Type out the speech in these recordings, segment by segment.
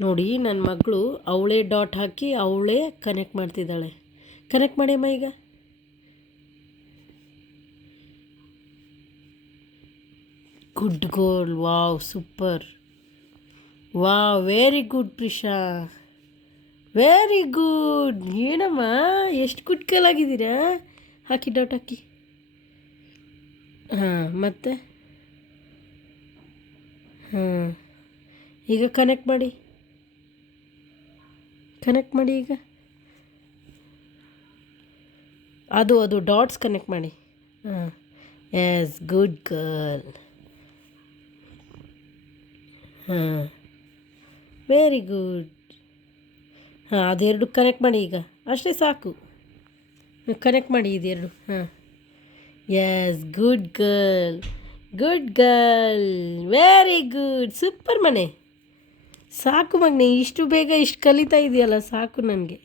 ನೋಡಿ ನನ್ನ ಮಗಳು ಅವಳೇ ಡಾಟ್ ಹಾಕಿ ಅವಳೇ ಕನೆಕ್ಟ್ ಮಾಡ್ತಿದ್ದಾಳೆ. ಕನೆಕ್ಟ್ ಮಾಡಿ ಅಮ್ಮ ಈಗ. Good girl. Wow, super. Wow, very good Prisha, very good. ಏನಮ್ಮ ಎಷ್ಟು ಗುಡ್ ಕಲಾಗಿದ್ದೀರಾ. ಹಾಕಿ ಡಾಟ್ ಹಾಕಿ. ಹಾಂ, ಮತ್ತೆ ಹಾಂ, ಈಗ ಕನೆಕ್ಟ್ ಮಾಡಿ. ಕನೆಕ್ಟ್ ಮಾಡಿ ಈಗ. ಅದು ಡಾಟ್ಸ್ ಕನೆಕ್ಟ್ ಮಾಡಿ. ಹಾಂ, ಎಸ್, ಗುಡ್ ಗರ್ಲ್. ಹಾಂ, ವೆರಿ ಗುಡ್. ಹಾಂ, ಅದೆರಡು ಕನೆಕ್ಟ್ ಮಾಡಿ ಈಗ. ಅಷ್ಟೇ ಸಾಕು. ಕನೆಕ್ಟ್ ಮಾಡಿ ಇದೆರಡು. ಹಾಂ, yes, good girl, good girl, very good, super ಮನೆ. ಸಾಕು ಮಗನೆ, ಇಷ್ಟು ಬೇಗ ಇಷ್ಟು ಕಲಿತಾ ಇದೆಯಲ್ಲ, ಸಾಕು ನನಗೆ.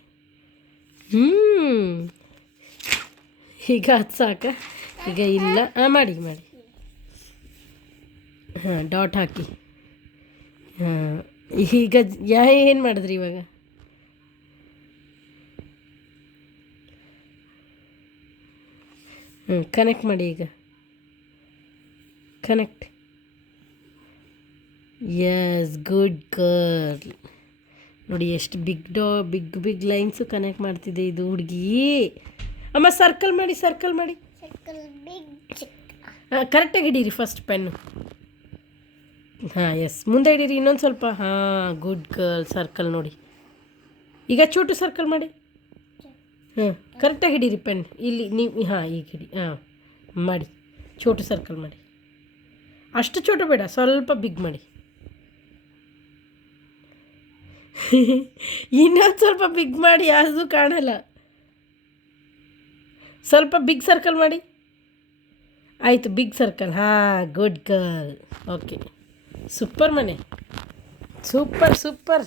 ಈಗ ಅದು ಸಾಕ. ಈಗ ಇಲ್ಲ. ಹಾಂ, ಮಾಡಿ ಮಾಡಿ. ಹಾಂ, ಡಾಟ್ ಹಾಕಿ. ಹಾಂ, ಈಗ ಏನು ಮಾಡಿದ್ರಿ ಇವಾಗ. ಕನೆಕ್ಟ್ ಮಾಡಿ ಈಗ. ಕನೆಕ್ಟ್. Yes, good girl. ನೋಡಿ ಎಷ್ಟು ಬಿಗ್ ಲೈನ್ಸು ಕನೆಕ್ಟ್ ಮಾಡ್ತಿದೆ ಇದು ಹುಡುಗಿ. ಅಮ್ಮ ಸರ್ಕಲ್ ಮಾಡಿ, ಸರ್ಕಲ್ ಮಾಡಿ. ಹಾಂ, ಕರೆಕ್ಟಾಗಿ ಹಿಡೀರಿ ಫಸ್ಟ್ ಪೆನ್ನು. ಹಾಂ, ಎಸ್, ಮುಂದೆ ಹಿಡೀರಿ ಇನ್ನೊಂದು ಸ್ವಲ್ಪ. ಹಾಂ, ಗುಡ್ ಗರ್ಲ್. ಸರ್ಕಲ್ ನೋಡಿ. ಈಗ ಚೋಟು ಸರ್ಕಲ್ ಮಾಡಿ. ಹಾಂ, ಕರೆಕ್ಟಾಗಿ ಹಿಡೀರಿ ಪೆನ್. ಇಲ್ಲಿ ನೀವು. ಹಾಂ, ಈಗ ಹಿಡಿ. ಹಾಂ, ಮಾಡಿ. ಚೋಟು ಸರ್ಕಲ್ ಮಾಡಿ. ಅಷ್ಟು ಚೋಟು ಬೇಡ, ಸ್ವಲ್ಪ ಬಿಗ್ ಮಾಡಿ. ಇನ್ನೊಂದು ಸ್ವಲ್ಪ ಬಿಗ್ ಮಾಡಿ, ಅದು ಕಾಣಲ್ಲ. ಸ್ವಲ್ಪ ಬಿಗ್ ಸರ್ಕಲ್ ಮಾಡಿ. ಆಯಿತು, ಬಿಗ್ ಸರ್ಕಲ್. ಹಾಂ, ಗುಡ್ ಗರ್ಲ್. ಓಕೆ, ಸೂಪರ್ ಮನೆ, ಸೂಪರ್ ಸೂಪರ್.